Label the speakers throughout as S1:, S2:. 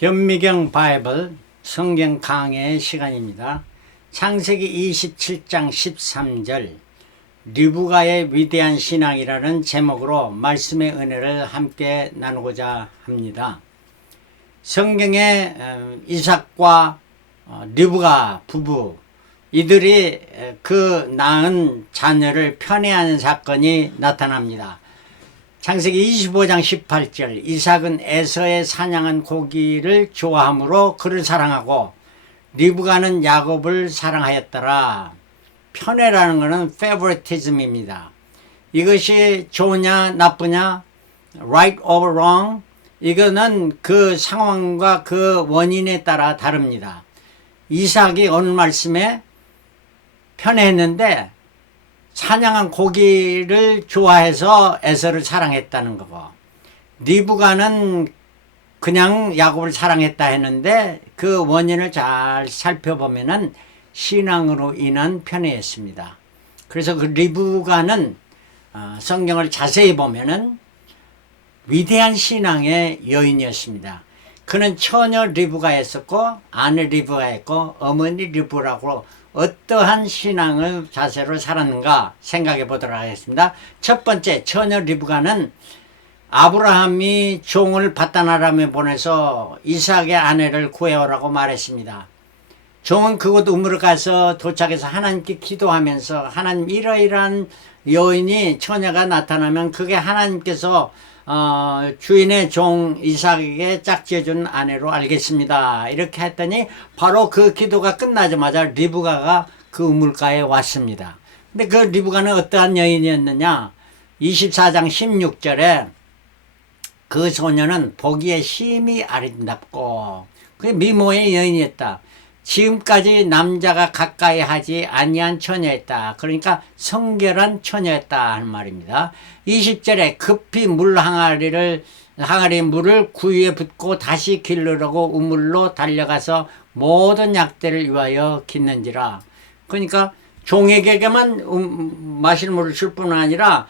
S1: 현미경 바이블 성경 강해 시간입니다. 창세기 27장 13절 리브가의 위대한 신앙이라는 제목으로 말씀의 은혜를 함께 나누고자 합니다. 성경에 어, 이삭과 어, 리브가 부부 이들이 그 낳은 자녀를 편애하는 사건이 나타납니다. 창세기 25장 18절 이삭은 에서의 사냥한 고기를 좋아하므로 그를 사랑하고 리브가는 야곱을 사랑하였더라. 편애라는 것은 favoritism입니다. 이것이 좋으냐 나쁘냐 right or wrong 이거는 그 상황과 그 원인에 따라 다릅니다. 이삭이 오늘 말씀에 편애했는데 사냥한 고기를 좋아해서 에서를 사랑했다는 거고 리브가는 그냥 야곱을 사랑했다 했는데 그 원인을 잘 살펴보면은 신앙으로 인한 편애였습니다. 그래서 그 리브가는 어, 성경을 자세히 보면은 위대한 신앙의 여인이었습니다. 그는 처녀 리브가였었고 아내 리브가였고 어머니 리브라고 어떠한 신앙을 자세로 살았는가 생각해 보도록 하겠습니다. 첫 번째 처녀 리브가는 아브라함이 종을 바다나람에 보내서 이삭의 아내를 구해오라고 말했습니다. 종은 그곳 우물을 가서 도착해서 하나님께 기도하면서 하나님 이러이러한 여인이 처녀가 나타나면 그게 하나님께서 어, 주인의 종 이삭에게 짝지어준 아내로 알겠습니다. 이렇게 했더니 바로 그 기도가 끝나자마자 리브가가 그 우물가에 왔습니다. 근데 그 리브가는 어떠한 여인이었느냐? 24장 16절에 그 소녀는 보기에 심히 아름답고 그 미모의 여인이었다. 지금까지 남자가 가까이 하지 아니한 처녀였다. 그러니까 성결한 처녀였다 하는 말입니다. 20절에 급히 물 항아리를 항아리 물을 구유에 붓고 다시 길르려고 우물로 달려가서 모든 약대를 위하여 깃는지라. 그러니까 종에게만 음, 마실 물을 줄 뿐 아니라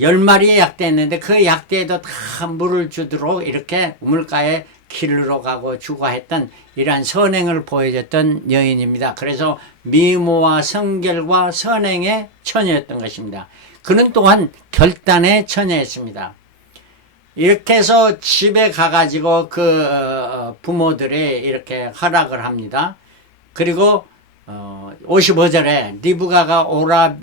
S1: 열 마리의 약대였는데 그 약대에도 다 물을 주도록 이렇게 우물가에 길르러 가고 주고했던 이러한 선행을 보여줬던 여인입니다. 그래서 미모와 성결과 선행의 처녀였던 것입니다. 그는 또한 결단의 처녀였습니다. 이렇게 해서 집에 가가지고 그 어, 부모들이 이렇게 허락을 합니다. 그리고 어, 55절에 리브가가 오라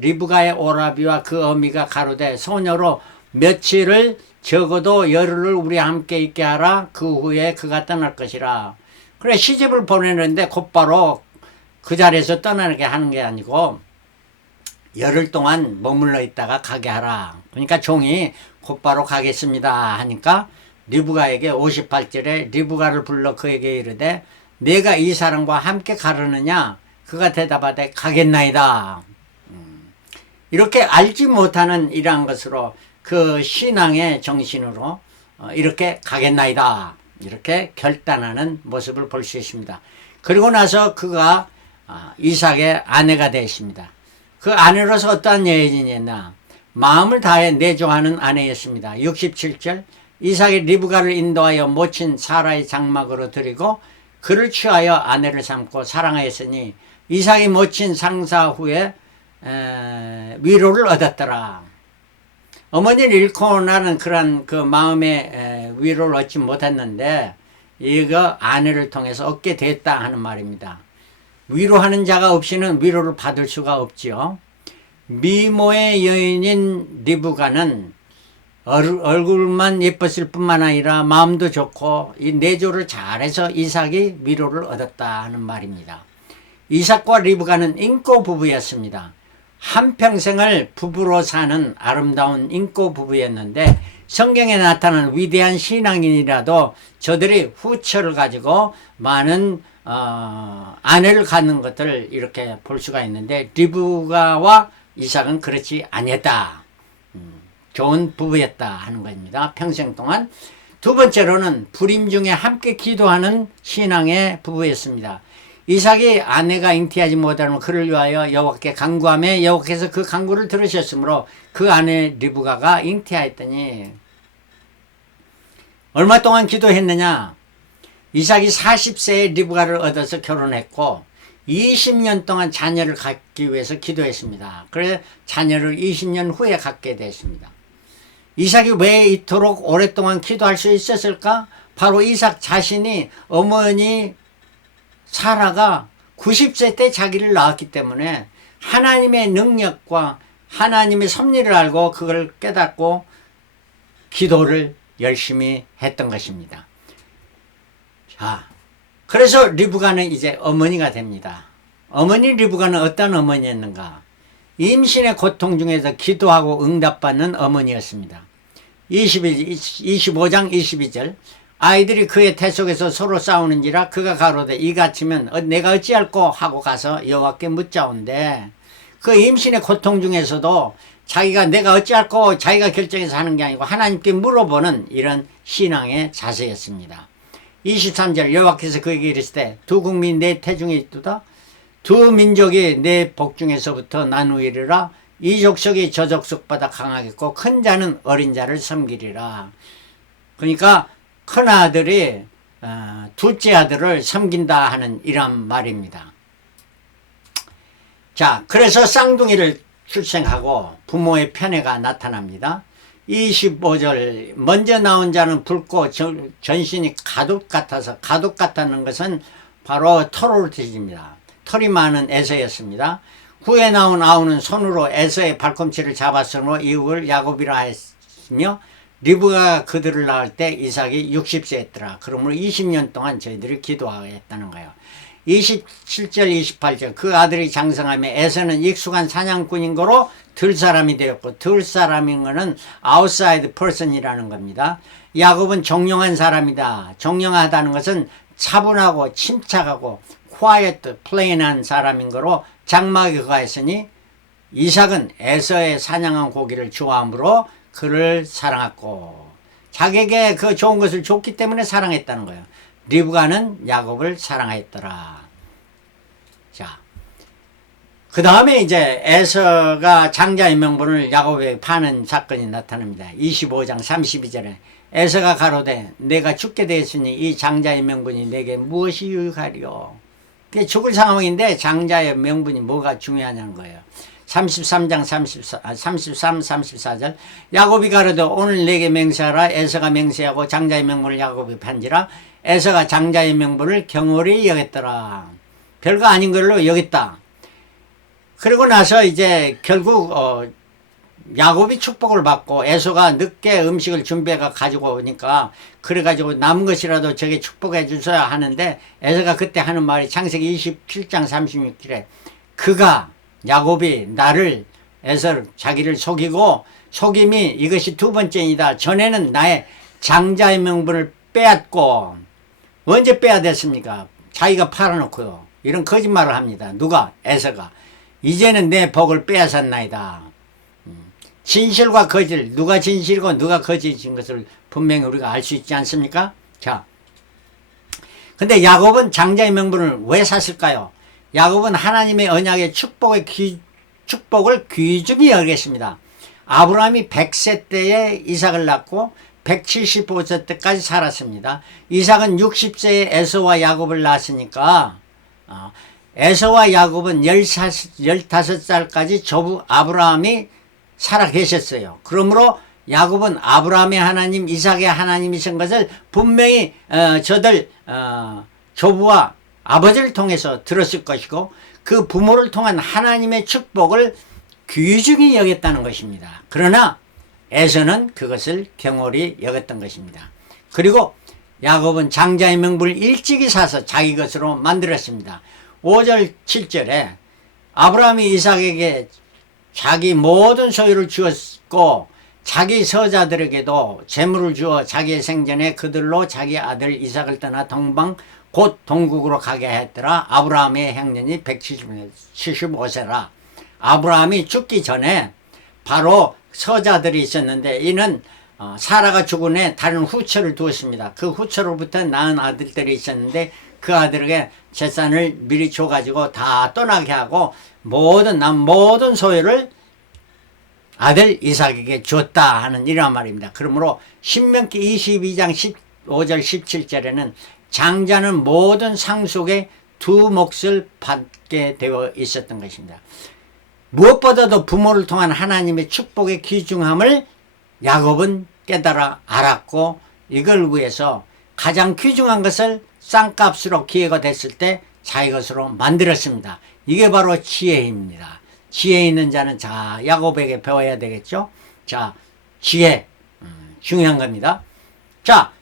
S1: 리브가의 오라비와 그 어미가 가로되 소녀로 며칠을 적어도 열흘을 우리 함께 있게 하라. 그 후에 그가 떠날 것이라. 그래 시집을 보내는데 곧바로 그 자리에서 떠나게 하는 게 아니고 열흘 동안 머물러 있다가 가게 하라. 그러니까 종이 곧바로 가겠습니다 하니까 리브가에게 58절에 리브가를 불러 그에게 이르되 내가 이 사람과 함께 가르느냐? 그가 대답하되 가겠나이다. 음. 이렇게 알지 못하는 이러한 것으로 그 신앙의 정신으로 어, 이렇게 가겠나이다. 이렇게 결단하는 모습을 볼 수 있습니다. 그리고 나서 그가 아, 이삭의 아내가 되었습니다. 그 아내로서 어떠한 여인이냐 마음을 다해 내조하는 아내였습니다. 67절 이삭이 리브가를 인도하여 모친 사라의 장막으로 드리고 그를 취하여 아내를 삼고 사랑하였으니 이삭이 모친 상사 후에 에, 위로를 얻었더라. 어머니를 잃고 나는 그런 그 마음의 위로를 얻지 못했는데 이거 아내를 통해서 얻게 됐다 하는 말입니다. 위로하는 자가 없이는 위로를 받을 수가 없지요. 미모의 여인인 리브가는 얼굴만 예뻤을 뿐만 아니라 마음도 좋고 이 내조를 잘해서 이삭이 위로를 얻었다 하는 말입니다. 이삭과 리브가는 인고 부부였습니다. 한평생을 부부로 사는 아름다운 인고 부부였는데 성경에 나타난 위대한 신앙인이라도 저들이 후처를 가지고 많은 어, 아내를 갖는 것들을 이렇게 볼 수가 있는데 리브가와 이삭은 그렇지 아니었다. 음, 좋은 부부였다 하는 겁니다. 평생 동안. 두 번째로는 불임 중에 함께 기도하는 신앙의 부부였습니다. 이삭이 아내가 잉태하지 못하는 그를 위하여 여호와께 간구하며 여호와께서 그 간구를 들으셨으므로 그 아내 리브가가 잉태하였더니 얼마 동안 기도했느냐? 이삭이 40세에 리브가를 얻어서 결혼했고 20년 동안 자녀를 갖기 위해서 기도했습니다. 그래서 자녀를 20년 후에 갖게 됐습니다. 이삭이 왜 이토록 오랫동안 기도할 수 있었을까? 바로 이삭 자신이 어머니 사라가 90세 때 자기를 낳았기 때문에 하나님의 능력과 하나님의 섭리를 알고 그걸 깨닫고 기도를 열심히 했던 것입니다. 자, 그래서 리브가는 이제 어머니가 됩니다. 어머니 리브가는 어떤 어머니였는가? 임신의 고통 중에서 기도하고 응답받는 어머니였습니다. 21, 25장 22절 아이들이 그의 태 속에서 서로 싸우는지라 그가 가로되 이같으면 어, 내가 어찌할꼬? 하고 가서 여호와께 묻자온데 그 임신의 고통 중에서도 자기가 내가 어찌할꼬? 자기가 결정해서 하는 게 아니고 하나님께 물어보는 이런 신앙의 자세였습니다. 23절 여호와께서 그에게 이르시되 두 국민 내 태중에 있도다. 두 민족이 내 복중에서부터 나누이리라. 이 족속이 저 족속보다 강하겠고 큰 자는 어린 자를 섬기리라. 그러니까 큰 아들이 어, 둘째 아들을 섬긴다 하는 이런 말입니다. 자, 그래서 쌍둥이를 출생하고 부모의 편애가 나타납니다. 25절 먼저 나온 자는 붉고 전- 전신이 가둑 같아서 가둑 같다는 것은 바로 털을 뜻입니다. 털이 많은 에서였습니다. 후에 나온 아우는 손으로 에서의 발꿈치를 잡았으므로 이웃을 야곱이라 했으며 리브가 그들을 낳을 때 이삭이 60세였더라. 그러므로 20년 동안 저희들이 기도하였다는 거예요. 27절 28절 그 아들이 장성하며 에서는 익숙한 사냥꾼인 거로 들 사람이 되었고 들 사람인 거는 아웃사이드 퍼슨이라는 겁니다. 야곱은 정령한 사람이다. 정령하다는 것은 차분하고 침착하고 quiet, plain한 사람인 거로 장막에 거하였으니 이삭은 에서의 사냥한 고기를 좋아함으로 그를 사랑했고 자기에게 그 좋은 것을 줬기 때문에 사랑했다는 거예요. 리브가는 야곱을 사랑했더라. 자, 그 다음에 이제 에서가 장자의 명분을 야곱에게 파는 사건이 나타납니다. 25장 32절에 에서가 가로되 내가 죽게 되었으니 이 장자의 명분이 내게 무엇이 유익하리요. 죽을 상황인데 장자의 명분이 뭐가 중요하냐는 거예요. 33장 34, 아, 33, 34절 야곱이 가로되 오늘 내게 맹세하라 에서가 맹세하고 장자의 명분을 야곱이 판지라 에서가 장자의 명분을 경홀히 여겼더라. 별거 아닌 걸로 여겼다. 그리고 나서 이제 결국 어, 야곱이 축복을 받고 에서가 늦게 음식을 준비해가 가지고 오니까 그래가지고 남은 것이라도 저게 축복해 주셔야 하는데 에서가 그때 하는 말이 창세기 27장 36절에 그가 야곱이 나를 에서 자기를 속이고 속임이 이것이 두 번째이다. 전에는 나의 장자의 명분을 빼앗고 언제 빼야 됐습니까? 자기가 팔아놓고요. 이런 거짓말을 합니다. 누가? 에서가. 이제는 내 복을 빼앗았나이다. 음. 진실과 거짓, 누가 진실이고 누가 거짓인 것을 분명히 우리가 알 수 있지 않습니까? 자. 근데 야곱은 장자의 명분을 왜 샀을까요? 야곱은 하나님의 언약의 축복의 귀, 축복을 귀중히 여겼습니다. 아브라함이 100세 때에 이삭을 낳고 175세 때까지 살았습니다. 이삭은 60세에 에서와 야곱을 낳았으니까 어, 에서와 야곱은 15살까지 조부 아브라함이 살아 계셨어요. 그러므로 야곱은 아브라함의 하나님, 이삭의 하나님이신 것을 분명히 어, 저들 어, 조부와 아버지를 통해서 들었을 것이고 그 부모를 통한 하나님의 축복을 귀중히 여겼다는 것입니다. 그러나 에서는 그것을 경홀히 여겼던 것입니다. 그리고 야곱은 장자의 명분을 일찍이 사서 자기 것으로 만들었습니다. 5절 7절에 아브라함이 이삭에게 자기 모든 소유를 주었고 자기 서자들에게도 재물을 주어 자기의 생전에 그들로 자기 아들 이삭을 떠나 동방 곧 동국으로 가게 했더라. 아브라함의 행년이 175세라. 아브라함이 죽기 전에 바로 서자들이 있었는데 이는 어, 사라가 죽은 해 다른 후처를 두었습니다. 그 후처로부터 낳은 아들들이 있었는데 그 아들에게 재산을 미리 줘가지고 다 떠나게 하고 모든 남 모든 소유를 아들 이삭에게 줬다 하는 이런 말입니다. 그러므로 신명기 22장 15절 17절에는 장자는 모든 상속의 두 몫을 받게 되어 있었던 것입니다. 무엇보다도 부모를 통한 하나님의 축복의 귀중함을 야곱은 깨달아 알았고 이걸 위해서 가장 귀중한 것을 쌍값으로 기회가 됐을 때 자기 것으로 만들었습니다. 이게 바로 지혜입니다. 지혜 있는 자는 자 야곱에게 배워야 되겠죠. 자 지혜 음, 중요한 겁니다. 자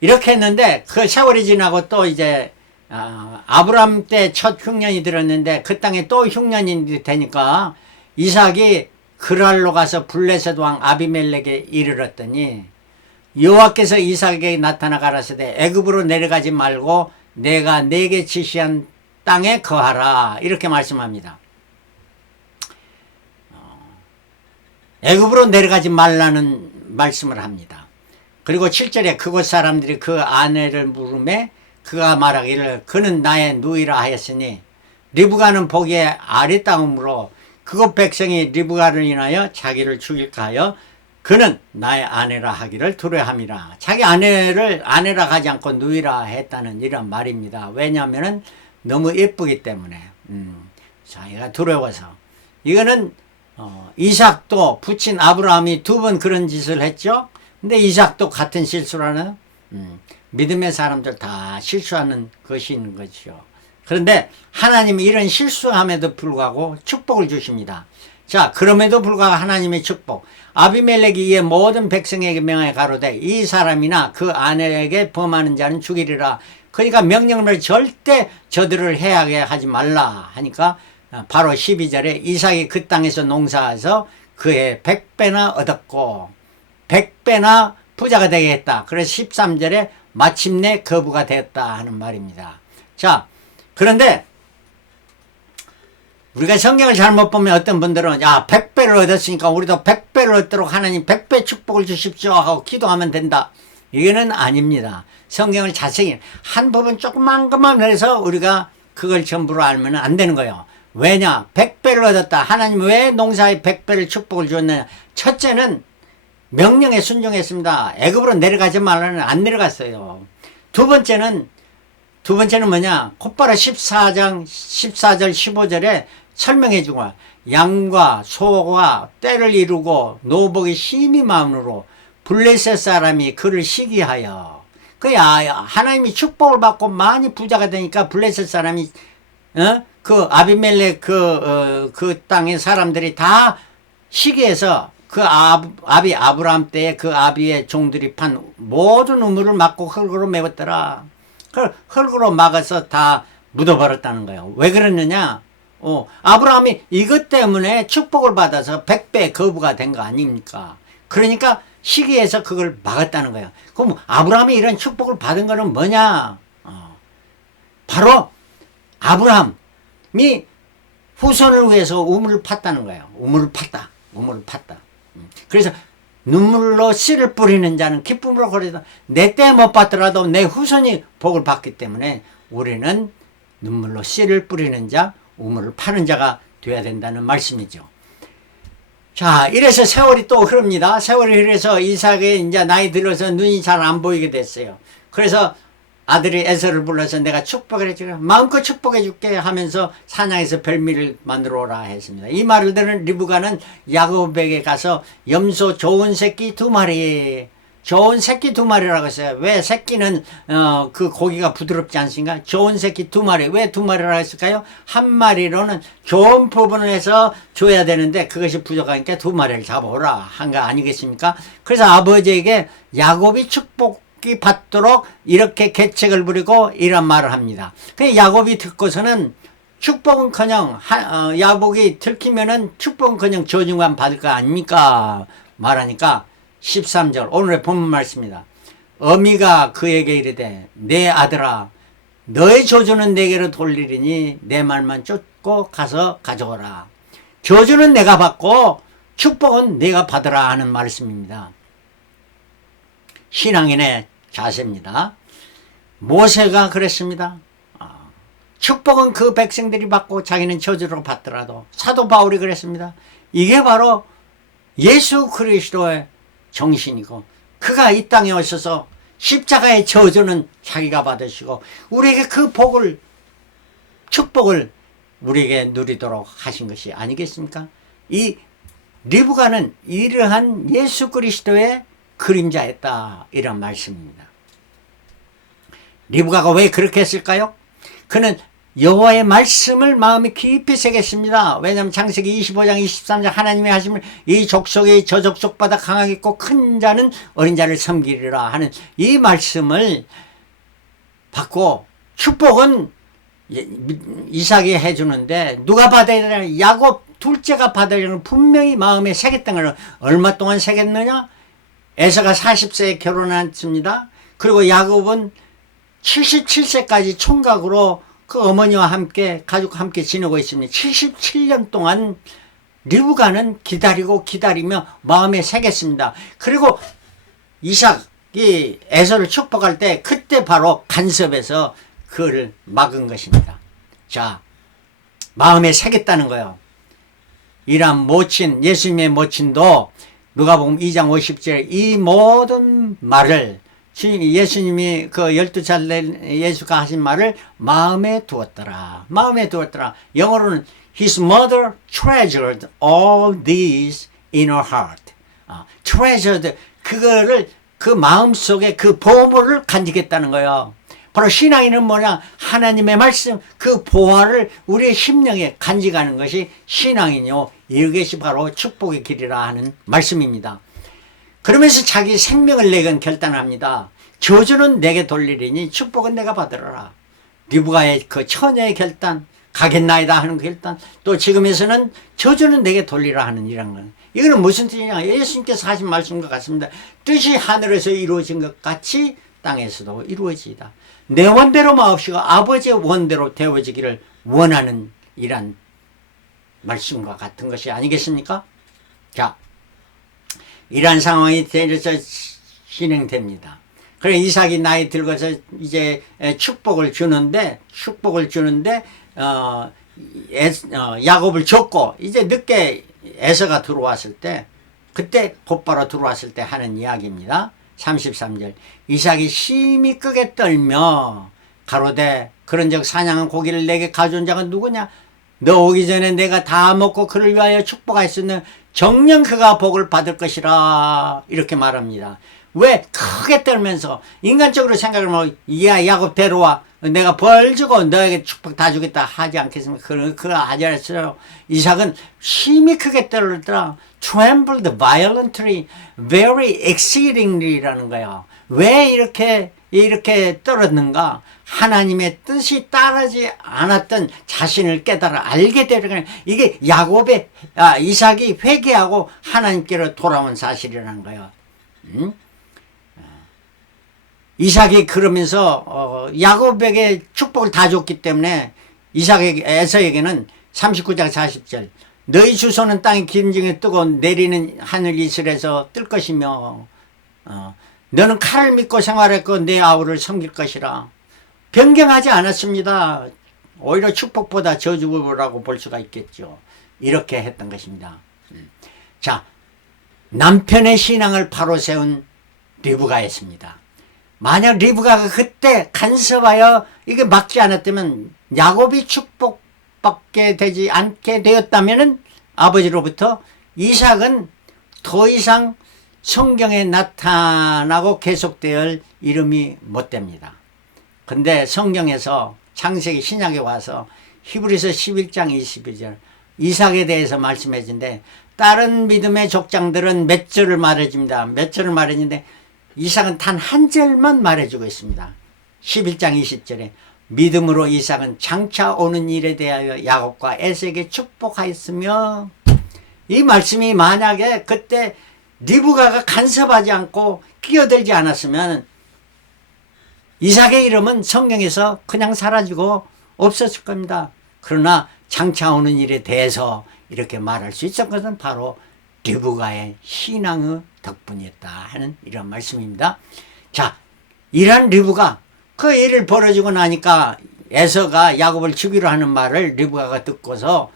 S1: 이렇게 했는데 그 세월이 지나고 또 이제 아, 아브람 때 첫 흉년이 들었는데 그 땅에 또 흉년이 되니까 이삭이 그랄로 가서 블레셋 왕 아비멜렉에 이르렀더니 여호와께서 이삭에게 나타나 가라사대 애굽으로 내려가지 말고 내가 내게 지시한 땅에 거하라 이렇게 말씀합니다. 어, 애굽으로 내려가지 말라는 말씀을 합니다. 그리고 7절에 그곳 사람들이 그 아내를 물음에 그가 말하기를 그는 나의 누이라 하였으니 리브가는 보기에 아리따움으로 그곳 백성이 리브가를 인하여 자기를 죽일까 하여 그는 나의 아내라 하기를 두려함이라. 자기 아내를 아내라 하지 않고 누이라 했다는 이런 말입니다. 왜냐하면 너무 예쁘기 때문에 음, 자기가 두려워서 이거는 어, 이삭도 부친 아브라함이 두 번 그런 짓을 했죠. 근데 이삭도 같은 실수라는 음, 믿음의 사람들 다 실수하는 것이 있는 거죠. 그런데 하나님이 이런 실수함에도 불구하고 축복을 주십니다. 자, 그럼에도 불구하고 하나님의 축복. 아비멜렉이 이에 모든 백성에게 명하여 가로되 이 사람이나 그 아내에게 범하는 자는 죽이리라. 그러니까 명령을 절대 저들을 해하게 하지 말라 하니까 바로 12절에 이삭이 그 땅에서 농사해서 그의 100배나 얻었고 100배나 부자가 되게 했다. 그래서 13절에 마침내 거부가 되었다 하는 말입니다. 자, 그런데 우리가 성경을 잘못 보면 어떤 분들은 야 100배를 얻었으니까 우리도 100배를 얻도록 하나님 100배 축복을 주십시오 하고 기도하면 된다. 이거는 아닙니다. 성경을 자세히 한 부분 조그만 것만 해서 우리가 그걸 전부로 알면 안 되는 거예요. 왜냐? 100배를 얻었다. 하나님 왜 농사에 100배를 축복을 주었느냐? 첫째는 명령에 순종했습니다. 애굽으로 내려가지 말라는 안 내려갔어요. 두 번째는 두 번째는 뭐냐? 곧바로 14장 14절 15절에 설명해 주고 양과 소가 때를 이루고 노복이 심히 마음으로 블레셋 사람이 그를 시기하여 그야 하나님이 축복을 받고 많이 부자가 되니까 블레셋 사람이 어? 그 아비멜렉 그, 어, 그 땅의 사람들이 다 시기해서 그 아, 아비 아브라함 때에 그 아비의 종들이 판 모든 우물을 막고 흙으로 메웠더라. 그 흙으로 막아서 다 묻어버렸다는 거예요. 왜 그랬느냐? 어, 아브라함이 이것 때문에 축복을 받아서 백배 거부가 된 거 아닙니까? 그러니까 시기에서 그걸 막았다는 거예요. 그럼 아브라함이 이런 축복을 받은 거는 뭐냐? 어, 바로 아브라함이 후손을 위해서 우물을 팠다는 거예요. 우물을 팠다. 우물을 팠다. 음. 그래서 눈물로 씨를 뿌리는 자는 기쁨으로 거리다. 내 때 못 받더라도 내 후손이 복을 받기 때문에 우리는 눈물로 씨를 뿌리는 자, 우물을 파는 자가 되어야 된다는 말씀이죠. 자, 이래서 세월이 또 흐릅니다. 세월이 흐려서 이삭이 이제 나이 들어서 눈이 잘 안 보이게 됐어요. 그래서 아들이 에서를 불러서 내가 축복을 해주라. 마음껏 축복해 줄게 하면서 사냥에서 별미를 만들어 오라 했습니다. 이 말을 들은 리브가는 야곱에게 가서 염소 좋은 새끼 두 마리 좋은 새끼 두 마리라고 했어요. 왜 새끼는 어, 그 고기가 부드럽지 않습니까? 좋은 새끼 두 마리. 왜 두 마리라고 했을까요? 한 마리로는 좋은 부분을 해서 줘야 되는데 그것이 부족하니까 두 마리를 잡아오라 한 거 아니겠습니까? 그래서 아버지에게 야곱이 축복 이 받도록 이렇게 계책을 부리고 이런 말을 합니다. 그 야곱이 듣고서는 축복은커녕 어, 야곱이 들키면은 축복은커녕 저주만 받을 거 아닙니까? 말하니까 13절 오늘의 본문 말씀입니다. 어미가 그에게 이르되 내 아들아 너의 저주는 내게로 돌리리니 내 말만 쫓고 가서 가져오라. 저주는 내가 받고 축복은 내가 받으라 하는 말씀입니다. 신앙인의 자세입니다. 모세가 그랬습니다. 아, 축복은 그 백성들이 받고 자기는 저주로 받더라도 사도 바울이 그랬습니다. 이게 바로 예수 그리스도의 정신이고 그가 이 땅에 오셔서 십자가의 저주는 자기가 받으시고 우리에게 그 복을 축복을 우리에게 누리도록 하신 것이 아니겠습니까? 이 리브가는 이러한 예수 그리스도의 그림자였다 이런 말씀입니다. 리브가가 왜 그렇게 했을까요? 그는 여호와의 말씀을 마음에 깊이 새겼습니다. 왜냐하면 창세기 25장 23장 하나님의 하심을 이 족속이 저 족속보다 강하겠고 큰 자는 어린 자를 섬기리라 하는 이 말씀을 받고 축복은 예, 이삭이 해주는데 누가 받아야 되냐 야곱 둘째가 받아야 되는 분명히 마음에 새겼던 걸 얼마 동안 새겼느냐 에서가 40세에 결혼했습니다. 그리고 야곱은 77세까지 총각으로 그 어머니와 함께 가족과 함께 지내고 있습니다. 77년 동안 리브가는 기다리고 기다리며 마음에 새겼습니다. 그리고 이삭이 에서를 축복할 때 그때 바로 간섭해서 그를 막은 것입니다. 자, 마음에 새겼다는 거예요. 이란 모친, 예수님의 모친도 누가복음 2장 50절 이 모든 말을 예수님이 그 열두 살된 예수가 하신 말을 마음에 두었더라. 마음에 두었더라. 영어로는 His mother treasured all these in her heart. 아, treasured 그거를 그 마음 속에 그 보물을 간직했다는 거예요. 바로 신앙이는 뭐냐? 하나님의 말씀, 그 보화를 우리의 심령에 간직하는 것이 신앙이요. 이것이 바로 축복의 길이라 하는 말씀입니다. 그러면서 자기 생명을 내건 결단합니다. 저주는 내게 돌리리니 축복은 내가 받으라. 리브가의 그 처녀의 결단, 가겠나이다 하는 그 결단, 또 지금에서는 저주는 내게 돌리라 하는 이런 거. 이거는 무슨 뜻이냐? 예수님께서 하신 말씀과 같습니다. 뜻이 하늘에서 이루어진 것 같이 땅에서도 이루어지다. 내 원대로 마옵시고 아버지의 원대로 되어지기를 원하는 이란 말씀과 같은 것이 아니겠습니까? 자, 이러한 상황이 되어서 진행됩니다. 그래 이삭이 나이 들고서 이제 축복을 주는데 축복을 주는데 어, 에, 어, 야곱을 줬고 이제 늦게 에서가 들어왔을 때 그때 곧바로 들어왔을 때 하는 이야기입니다. 33절 이삭이 심히 크게 떨며 가로되 그런즉 사냥한 고기를 내게 가져온 자가 누구냐 너 오기 전에 내가 다 먹고 그를 위하여 축복하였으면 정녕 그가 복을 받을 것이라 이렇게 말합니다. 왜 크게 떨면서 인간적으로 생각을 하면 야 야곱 데려와 내가 벌 주고 너에게 축복 다 주겠다 하지 않겠습니까? 그런 그거 하지 않았어요. 이삭은 심히 크게 떨더라. trembled violently, very exceedingly라는 거야. 왜 이렇게 이렇게 떨었는가? 하나님의 뜻이 따르지 않았던 자신을 깨달아 알게 되는 이게 야곱의 아, 이삭이 회개하고 하나님께로 돌아온 사실이라는 거야. 응? 이삭이 그러면서 어, 야곱에게 축복을 다 줬기 때문에 이삭에게 에서에게는 39장 40절 너희 주소는 땅의 기름중에 뜨고 내리는 하늘 이슬에서 뜰 것이며 어, 너는 칼을 믿고 생활했고 내 아우를 섬길 것이라 변경하지 않았습니다. 오히려 축복보다 저주라고 볼 수가 있겠죠. 이렇게 했던 것입니다. 음. 자 남편의 신앙을 바로 세운 리브가였습니다. 만약 리브가가 그때 간섭하여 이게 막지 않았다면 야곱이 축복받게 되지 않게 되었다면 아버지로부터 이삭은 더 이상 성경에 나타나고 계속될 이름이 못 됩니다. 근데 성경에서 창세기 신약에 와서 히브리서 11장 22절 이삭에 대해서 말씀해 준데 다른 믿음의 족장들은 몇 절을 말해 줍니다. 몇 절을 말해 주는데 이삭은 단 한 절만 말해 주고 있습니다. 11장 20절에 믿음으로 이삭은 장차 오는 일에 대하여 야곱과 에스에게 축복하였으며 이 말씀이 만약에 그때 리브가가 간섭하지 않고 끼어들지 않았으면 이삭의 이름은 성경에서 그냥 사라지고 없었을 겁니다. 그러나 장차 오는 일에 대해서 이렇게 말할 수 있었던 것은 바로 리브가의 신앙의 덕분이었다 하는 이런 말씀입니다. 자, 이런 리브가 그 일을 벌어지고 나니까 에서가 야곱을 죽이려 하는 말을 리브가가 듣고서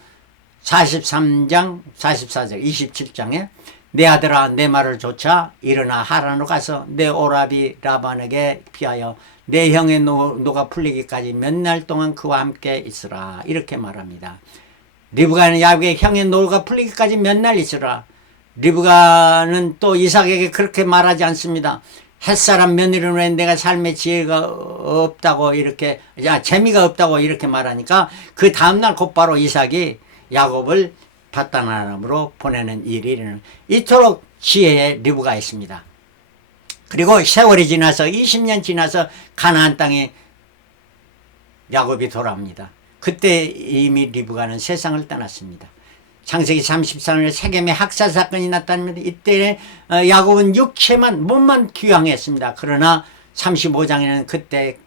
S1: 43장 44절 27장에 내 아들아 내 말을 조차 일어나 하란으로 가서 내 오라비 라반에게 피하여 내 형의 노, 노가 풀리기까지 몇 날 동안 그와 함께 있으라 이렇게 말합니다. 리브가는 야곱의 형의 노가 풀리기까지 몇 날 있으라. 리브가는 또 이삭에게 그렇게 말하지 않습니다. 햇사람 며느리는 왜 내가 삶의 지혜가 없다고 이렇게 야 재미가 없다고 이렇게 말하니까 그 다음 날 곧바로 이삭이 야곱을 바다나람으로 보내는 일이 일어나 이토록 지혜의 리브가 있습니다. 그리고 세월이 지나서 20년 지나서 가나안 땅에 야곱이 돌아옵니다. 그때 이미 리브가는 세상을 떠났습니다. 창세기 33년 세겜의 학살 사건이 났다는데 이때 어, 야곱은 육체만 몸만 귀향했습니다. 그러나 35장에는 그때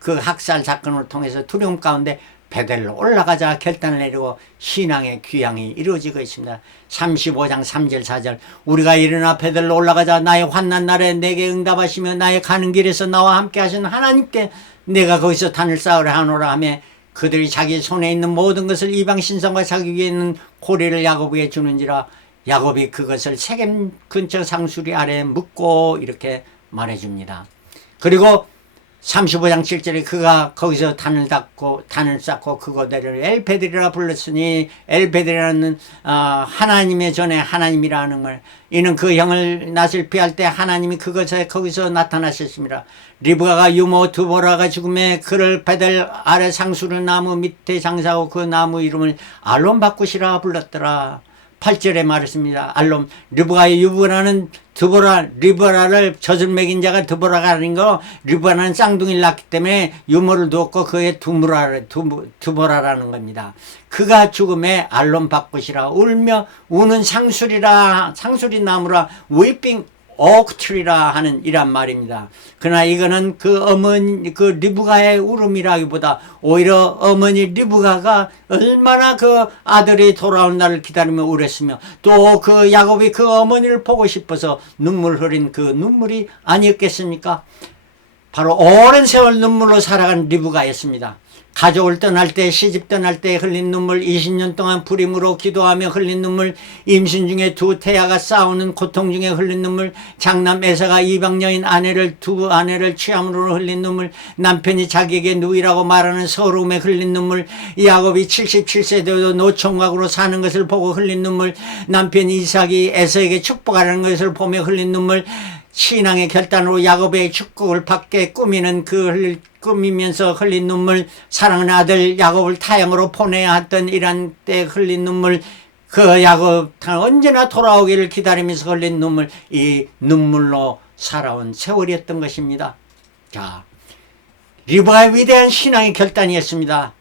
S1: 그 학살 사건을 통해서 두려움 가운데 베델로 올라가자 결단을 내리고 신앙의 귀향이 이루어지고 있습니다. 35장 3절 4절 우리가 일어나 베델로 올라가자 나의 환난 날에 내게 응답하시며 나의 가는 길에서 나와 함께 하신 하나님께 내가 거기서 단을 쌓으라 하노라 하며 그들이 자기 손에 있는 모든 것을 이방 신성과 자기 위에 있는 고리를 야곱에게 주는지라 야곱이 그것을 세겜 근처 상수리 아래에 묻고 이렇게 말해줍니다. 그리고 35장 7절에 그가 거기서 단을 닦고 단을 쌓고 그거대를 엘페드리라 불렀으니 엘페드리라는 어, 하나님의 전에 하나님이라는 말 이는 그 형을 낯을 피할 때 하나님이 그것에 거기서 나타나셨습니다. 리브가가 유모 두보라가 죽음에 그를 베델 아래 상수르 나무 밑에 장사하고 그 나무 이름을 알론 바꾸시라 불렀더라. 8절에 말했습니다. 알롬 리브가의 유부라는 드보라 리브라를 젖을 먹인 자가 드보라가 아닌 거 리브라는 쌍둥이를 낳기 때문에 유모를 두었고 그의 두무라 두, 드보라라는 겁니다. 그가 죽음에 알론 바꾸시라 울며 우는 상술이라 상술이 나무라 웨이핑 오크트리라 하는 이란 말입니다. 그러나 이거는 그 어머니 그 리브가의 울음이라기보다 오히려 어머니 리브가가 얼마나 그 아들이 돌아온 날을 기다리며 울었으며 또 그 야곱이 그 어머니를 보고 싶어서 눈물 흘린 그 눈물이 아니었겠습니까? 바로 오랜 세월 눈물로 살아간 리브가였습니다. 가족을 떠날 때 시집 떠날 때 흘린 눈물 20년 동안 불임으로 기도하며 흘린 눈물 임신 중에 두 태아가 싸우는 고통 중에 흘린 눈물 장남 에사가 이방 여인 아내를 두 아내를 취함으로 흘린 눈물 남편이 자기에게 누이라고 말하는 서러움에 흘린 눈물 야곱이 77세 되어도 노총각으로 사는 것을 보고 흘린 눈물 남편 이삭이 에서에게 축복하는 것을 보며 흘린 눈물 신앙의 결단으로 야곱의 축복을 받게 꾸미는 그 흘- 꾸미면서 흘린 눈물 사랑하는 아들 야곱을 타양으로 보내야 했던 이란 때 흘린 눈물 그 야곱 언제나 돌아오기를 기다리면서 흘린 눈물 이 눈물로 살아온 세월이었던 것입니다. 자 리브가의 위대한 신앙의 결단이었습니다.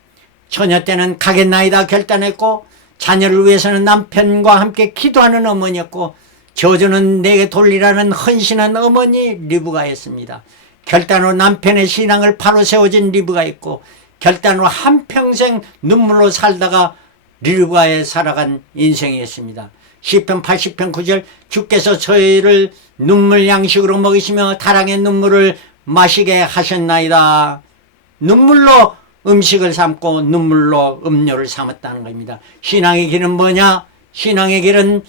S1: 처녀 때는 가겠나이다 결단했고 자녀를 위해서는 남편과 함께 기도하는 어머니였고 저주는 내게 돌리라는 헌신한 어머니 리브가였습니다. 결단으로 남편의 신앙을 바로 세워진 리브가 있고 결단으로 한평생 눈물로 살다가 리브가에 살아간 인생이었습니다. 시편 80편 9절 주께서 저희를 눈물 양식으로 먹이시며 다랑의 눈물을 마시게 하셨나이다. 눈물로 음식을 삼고 눈물로 음료를 삼았다는 겁니다. 신앙의 길은 뭐냐? 신앙의 길은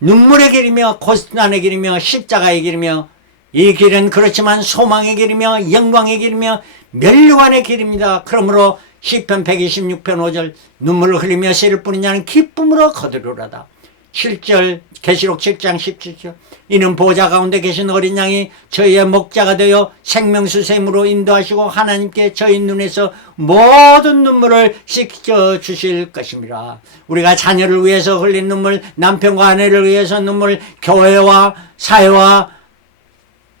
S1: 눈물의 길이며 고난의 길이며 십자가의 길이며 이 길은 그렇지만 소망의 길이며 영광의 길이며 멸류관의 길입니다. 그러므로 시편 126편 5절 눈물을 흘리며 씨를 뿌린 자는 기쁨으로 거두리로다. 7절 계시록 7장 17절 이는 보좌 가운데 계신 어린 양이 저희의 목자가 되어 생명수 샘으로 인도하시고 하나님께 저희 눈에서 모든 눈물을 씻겨 주실 것입니다. 우리가 자녀를 위해서 흘린 눈물, 남편과 아내를 위해서 눈물, 교회와 사회와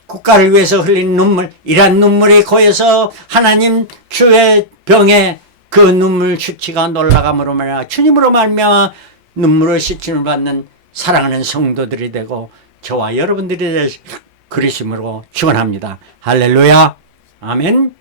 S1: 국가를 위해서 흘린 눈물, 이란 눈물이 고여서 하나님 주의 병에 그 눈물 수치가 놀라감으로 말미암아 주님으로 말미암아 눈물을 씻김을 받는 사랑하는 성도들이 되고 저와 여러분들이 될 그리심으로 축원합니다. 할렐루야. 아멘.